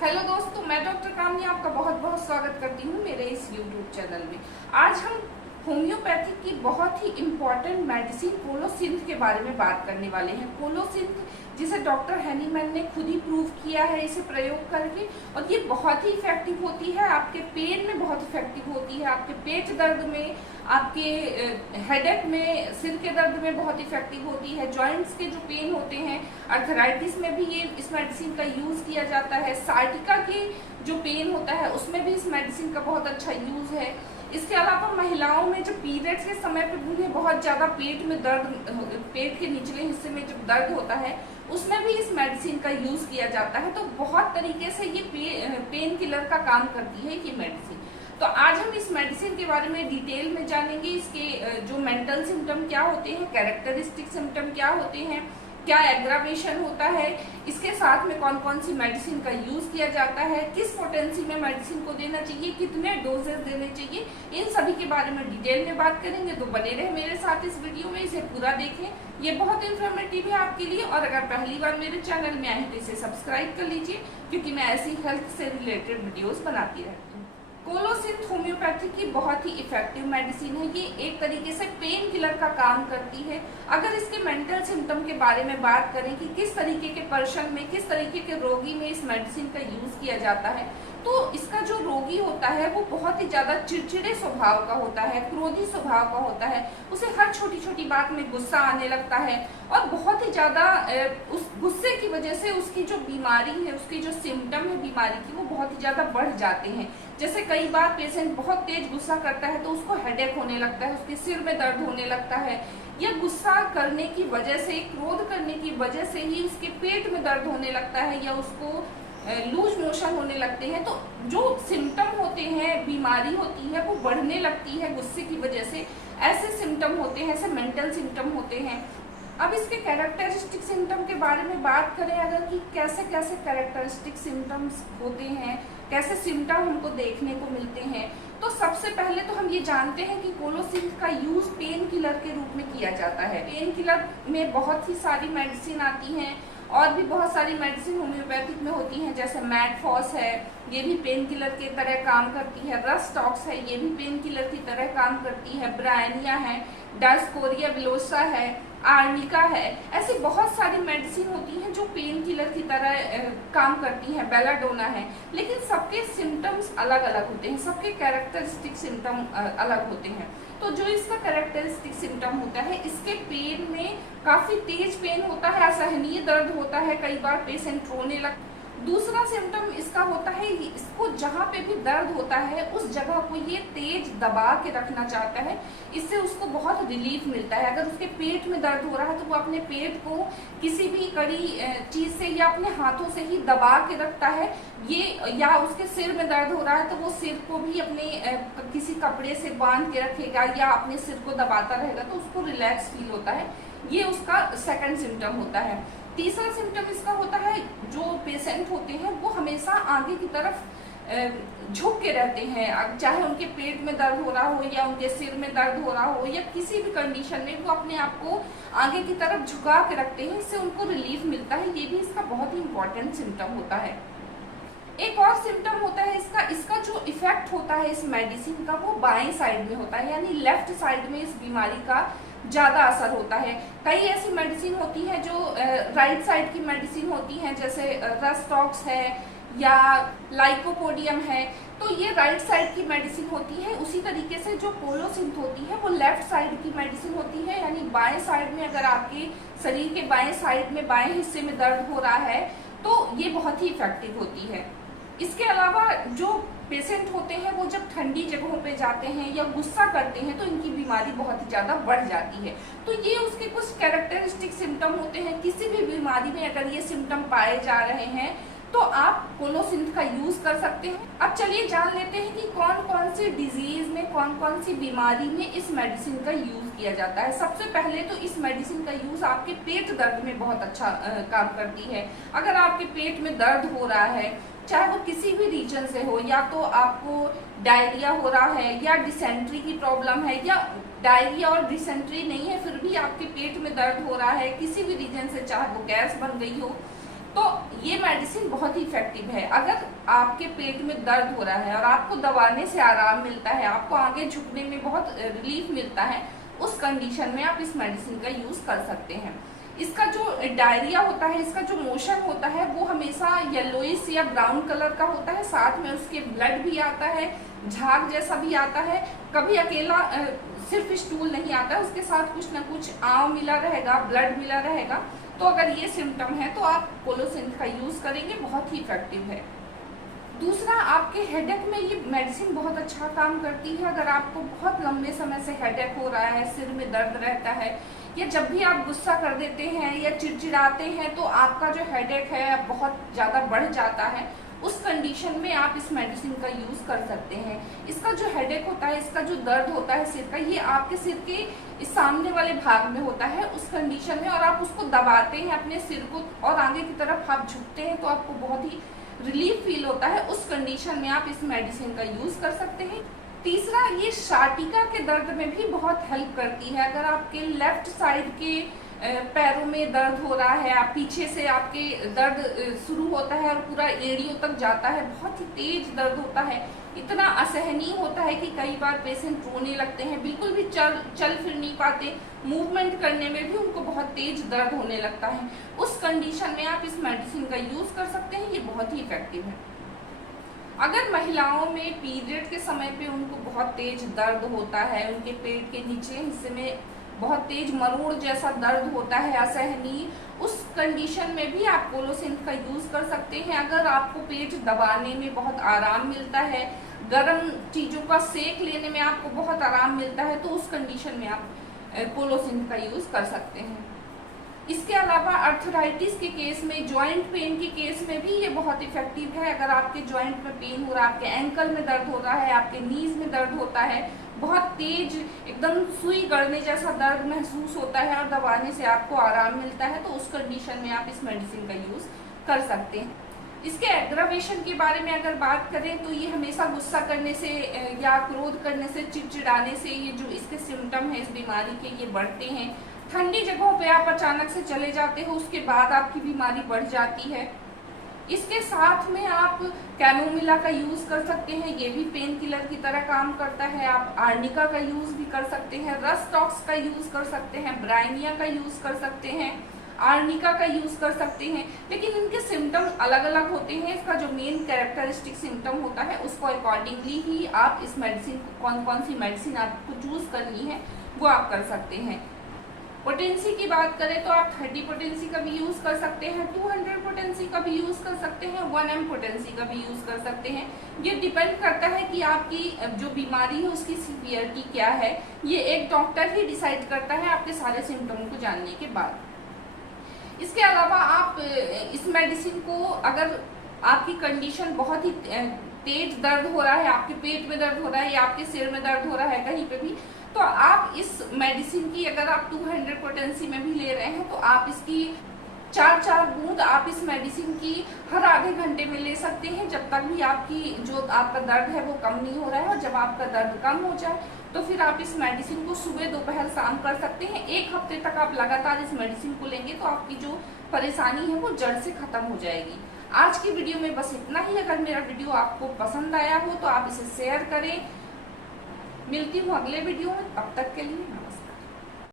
Hello दोस्तों, मैं doctor कामनी आपका बहुत बहुत स्वागत करती हूँ मेरे इस यूट्यूब चैनल में। आज हम होम्योपैथी की बहुत ही इम्पॉर्टेंट मेडिसिन कोलोसिंथ के बारे में बात करने वाले हैं। कोलोसिंथ जिसे डॉक्टर हैनीमैन ने खुद ही प्रूव किया है इसे प्रयोग करके, और ये बहुत ही इफेक्टिव होती है। आपके पेन में बहुत इफेक्टिव होती है, आपके पेट दर्द में, आपके हेडेक में, सिर के दर्द में बहुत इफेक्टिव होती है। जॉइंट्स के जो पेन होते हैं, अर्थराइटिस में भी ये इस मेडिसिन का यूज किया जाता है। सार्टिका के जो पेन होता है उसमें भी इस मेडिसिन का बहुत अच्छा यूज है। इसके अलावा महिलाओं में जब पीरियड्स के समय पे उन्हें बहुत ज्यादा पेट में दर्द, पेट के निचले हिस्से में जब दर्द होता है उसमें भी इस मेडिसिन का यूज किया जाता है। तो बहुत तरीके से ये पेन किलर का काम करती है ये मेडिसिन। तो आज हम इस मेडिसिन के बारे में डिटेल में जानेंगे। इसके जो मेंटल सिम्टम क्या होते हैं, कैरेक्टरिस्टिक सिम्टम क्या होते हैं, क्या एग्रावेशन होता है, इसके साथ में कौन कौन सी मेडिसिन का यूज किया जाता है, किस पोटेंसी में मेडिसिन को देना चाहिए, कितने डोजेस देने चाहिए, इन सभी के बारे में डिटेल में बात करेंगे। तो बने रहे मेरे साथ इस वीडियो में, इसे पूरा देखें, ये बहुत इन्फॉर्मेटिव है आपके लिए। और अगर पहली बार मेरे चैनल में आए तो इसे सब्सक्राइब कर लीजिए, क्योंकि मैं ऐसी हेल्थ से रिलेटेड वीडियोज बनाती रहती हूँ। कोलोसिंथ होम्योपैथी की बहुत ही इफेक्टिव मेडिसिन है। ये एक तरीके से पेन किलर का काम करती है। अगर इसके मेंटल सिम्टम के बारे में बात करें कि किस तरीके के पर्सन में, किस तरीके के रोगी में इस मेडिसिन का यूज किया जाता है, तो इसका जो रोगी होता है वो बहुत ही ज्यादा चिड़चिड़े स्वभाव का होता है, क्रोधी स्वभाव का होता है। उसे हर छोटी छोटी बात में गुस्सा आने लगता है, और बहुत ही ज्यादा उस गुस्से की वजह से उसकी जो बीमारी है, उसकी जो सिम्टम है बीमारी की, वो बहुत ही ज्यादा बढ़ जाते हैं। जैसे कई बार पेशेंट बहुत तेज गुस्सा करता है तो उसको हेडेक होने लगता है, उसके सिर में दर्द होने लगता है, या गुस्सा करने की वजह से, क्रोध करने की वजह से ही उसके पेट में दर्द होने लगता है, या उसको लूज मोशन होने लगते हैं। तो जो सिम्टम होते हैं, बीमारी होती है, वो बढ़ने लगती है गुस्से की वजह से। ऐसे सिम्टम होते हैं, ऐसे मेंटल सिम्टम होते हैं। अब इसके कैरेक्टरिस्टिक सिम्टम के बारे में बात करें अगर, कि कैसे कैसे कैरेक्टरिस्टिक सिम्टम्स होते हैं, कैसे सिम्टम हमको देखने को मिलते हैं, तो सबसे पहले तो हम ये जानते हैं कि कोलोसिंथ का यूज पेन किलर के रूप में किया जाता है। पेन किलर में बहुत ही सारी मेडिसिन आती हैं, और भी बहुत सारी मेडिसिन होम्योपैथिक में होती हैं, जैसे मैटफॉस है, ये भी पेन किलर की तरह काम करती है। रस्टॉक्स है, ये भी पेन किलर की तरह काम करती है। ब्रायनिया है, डायस्कोरिया विलोसा है, आर्निका है। ऐसी बहुत सारी मेडिसिन होती हैं जो पेन किलर की तरह काम करती हैं। बेलाडोना है। लेकिन सबके सिम्टम्स अलग अलग होते हैं, सबके कैरेक्टरिस्टिक सिम्टम अलग होते हैं। तो जो इसका कैरेक्टरिस्टिक सिम्टम होता है, इसके पेन में काफी तेज पेन होता है, असहनीय दर्द होता है, कई बार पेशेंट रोने लगता है। दूसरा सिम्टम इसका होता है, इसको जहाँ पे भी दर्द होता है उस जगह को ये तेज दबा के रखना चाहता है, इससे उसको बहुत रिलीफ मिलता है। अगर उसके पेट में दर्द हो रहा है तो वो अपने पेट को किसी भी कड़ी चीज से या अपने हाथों से ही दबा के रखता है। ये, या उसके सिर में दर्द हो रहा है तो वो सिर को भी अपने किसी कपड़े से बांध के रखेगा, या अपने सिर को दबाता रहेगा, तो उसको रिलैक्स फील होता है। ये उसका सेकंड सिम्टम होता है। तीसरा सिम्टम इसका होता है, जो पेशेंट होते हैं वो हमेशा आगे की तरफ झुक के रहते हैं, चाहे उनके पेट में दर्द हो रहा हो, या उनके सिर में दर्द हो रहा हो, या किसी भी कंडीशन में वो अपने आप को आगे की तरफ झुका के रखते हैं, इससे उनको रिलीफ मिलता है। ये भी इसका बहुत ही इंपॉर्टेंट सिम्टम होता है। एक और सिम्टम होता है इसका जो इफेक्ट होता है इस मेडिसिन का, वो बाएं साइड में होता है, यानी लेफ्ट साइड में इस बीमारी का ज्यादा असर होता है। कई ऐसी मेडिसिन होती है जो राइट साइड की मेडिसिन होती हैं, जैसे रस्टॉक्स है या लाइकोपोडियम है, तो ये राइट साइड की मेडिसिन होती है। उसी तरीके से जो कोलोसिंथ होती है वो लेफ्ट साइड की मेडिसिन होती है, यानी बाएं साइड में, अगर आपके शरीर के बाएं साइड में, बाएं हिस्से में दर्द हो रहा है तो ये बहुत ही इफेक्टिव होती है। इसके अलावा जो पेशेंट होते हैं वो जब ठंडी जगहों पे जाते हैं या गुस्सा करते हैं तो इनकी बीमारी बहुत ही ज्यादा बढ़ जाती है। तो ये उसके कुछ कैरेक्टरिस्टिक सिम्टम होते हैं। किसी भी बीमारी में अगर ये सिम्टम पाए जा रहे हैं तो आप कोलोसिंथ का यूज कर सकते हैं। अब चलिए जान लेते हैं कि कौन कौन सी डिजीज में, कौन कौन सी बीमारी में इस मेडिसिन का यूज किया जाता है। सबसे पहले तो इस मेडिसिन का यूज आपके पेट दर्द में बहुत अच्छा काम करती है। अगर आपके पेट में दर्द हो रहा है, चाहे वो किसी भी रीजन से हो, या तो आपको डायरिया हो रहा है, या डिसेंट्री की प्रॉब्लम है, या डायरिया और डिसेंट्री नहीं है फिर भी आपके पेट में दर्द हो रहा है, किसी भी रीजन से, चाहे वो गैस बन गई हो, तो ये मेडिसिन बहुत ही इफेक्टिव है। अगर आपके पेट में दर्द हो रहा है और आपको दबाने से आराम मिलता है, आपको आगे झुकने में बहुत रिलीफ मिलता है, उस कंडीशन में आप इस मेडिसिन का यूज कर सकते हैं। इसका जो डायरिया होता है, इसका जो मोशन होता है वो हमेशा येलोइश या ब्राउन कलर का होता है, साथ में उसके ब्लड भी आता है, झाग जैसा भी आता है, कभी अकेला सिर्फ स्टूल नहीं आता है, उसके साथ कुछ ना कुछ आंव मिला रहेगा, ब्लड मिला रहेगा। तो अगर ये सिम्टम है तो आप कोलोसिंथ का यूज करेंगे, बहुत ही इफेक्टिव है। दूसरा, आपके हेडेक में ये मेडिसिन बहुत अच्छा काम करती है। अगर आपको बहुत लंबे समय से हेडेक हो रहा है, सिर में दर्द रहता है, या जब भी आप गुस्सा कर देते हैं या चिड़चिड़ाते हैं तो आपका जो हेडेक है बहुत ज़्यादा बढ़ जाता है, उस कंडीशन में आप इस मेडिसिन का यूज कर सकते हैं। इसका जो हेडेक होता है, इसका जो दर्द होता है सिर का, ये आपके सिर के इस सामने वाले भाग में होता है उस कंडीशन में, और आप उसको दबाते हैं अपने सिर को और आगे की तरफ आप झुकते हैं तो आपको बहुत ही रिलीफ फील होता है। उस कंडीशन में आप इस मेडिसिन का यूज कर सकते हैं। तीसरा, ये साटिका के दर्द में भी बहुत हेल्प करती है। अगर आपके लेफ्ट साइड के पैरों में दर्द हो रहा है, आप पीछे से आपके दर्द शुरू होता है और पूरा एड़ियों तक जाता है, बहुत ही तेज दर्द होता है, इतना असहनीय होता है कि कई बार पेशेंट रोने लगते हैं, बिल्कुल भी चल फिर नहीं पाते, मूवमेंट करने में भी उनको बहुत तेज दर्द होने लगता है। उस कंडीशन में आप इस मेडिसिन का यूज कर सकते हैं, ये बहुत ही इफेक्टिव है। अगर महिलाओं में पीरियड के समय पे उनको बहुत तेज दर्द होता है, उनके पेट के निचले हिस्से में बहुत तेज मरोड़ जैसा दर्द होता है असहनीय, उस कंडीशन में भी आप कोलोसिंथ का यूज कर सकते हैं। अगर आपको पेट दबाने में बहुत आराम मिलता है, गर्म चीजों का सेक लेने में आपको बहुत आराम मिलता है, तो उस कंडीशन में आप कोलोसिंथ का यूज कर सकते हैं। इसके अलावा अर्थराइटिस के केस में, जॉइंट पेन के केस में भी ये बहुत इफेक्टिव है। अगर आपके जॉइंट में पेन हो रहा है, आपके एंकल में दर्द हो रहा है, आपके नीज में दर्द होता है, बहुत तेज एकदम सुई गड़ने जैसा दर्द महसूस होता है और दबाने से आपको आराम मिलता है, तो उस कंडीशन में आप इस मेडिसिन का यूज कर सकते हैं। इसके एग्रावेशन के बारे में अगर बात करें तो ये हमेशा गुस्सा करने से या क्रोध करने से, चिड़चिड़ाने से, ये जो इसके सिम्टम है इस बीमारी के, ये बढ़ते हैं। ठंडी जगहों पे आप अचानक से चले जाते हो, उसके बाद आपकी बीमारी बढ़ जाती है। इसके साथ में आप कैमोमिला का यूज कर सकते हैं, ये भी पेन किलर की तरह काम करता है। आप आर्निका का यूज भी कर सकते हैं, रस्टॉक्स का यूज कर सकते हैं, ब्राइनिया का यूज कर सकते हैं, आर्निका का यूज कर सकते हैं, लेकिन इनके सिम्टम अलग अलग होते हैं। इसका जो मेन कैरेक्टरिस्टिक सिम्टम होता है उसको अकॉर्डिंगली ही आप इस मेडिसिन को, कौन कौन सी मेडिसिन आपको चूज करनी है वो आप कर सकते हैं। पोटेंसी की बात करें तो आप 30 पोटेंसी का भी यूज कर सकते हैं, 200 पोटेंसी का भी यूज कर सकते हैं, 1M पोटेंसी का भी यूज कर सकते हैं। ये डिपेंड करता है कि आपकी जो बीमारी है उसकी सीवियरिटी क्या है, ये एक डॉक्टर ही डिसाइड करता है आपके सारे सिम्टम को जानने के बाद। इसके अलावा आप इस मेडिसिन को, अगर आपकी कंडीशन बहुत ही तेज दर्द हो रहा है, आपके पेट में दर्द हो रहा है या आपके सिर में दर्द हो रहा है कहीं पे भी, तो आप इस मेडिसिन की, अगर आप 200 पोटेंसी में भी ले रहे हैं तो आप इसकी 4-4 बूंद आप इस मेडिसिन की हर आधे घंटे में ले सकते हैं, जब तक भी आपकी जो आपका दर्द है वो कम नहीं हो रहा है। और जब आपका दर्द कम हो जाए तो फिर आप इस मेडिसिन को सुबह, दोपहर, शाम कर सकते हैं। 1 हफ्ते तक आप लगातार इस मेडिसिन को लेंगे तो आपकी जो परेशानी है वो जड़ से खत्म हो जाएगी। आज की वीडियो में बस इतना ही। अगर मेरा वीडियो आपको पसंद आया हो तो आप इसे शेयर करें। मिलती हूँ अगले वीडियो में, तब तक के लिए।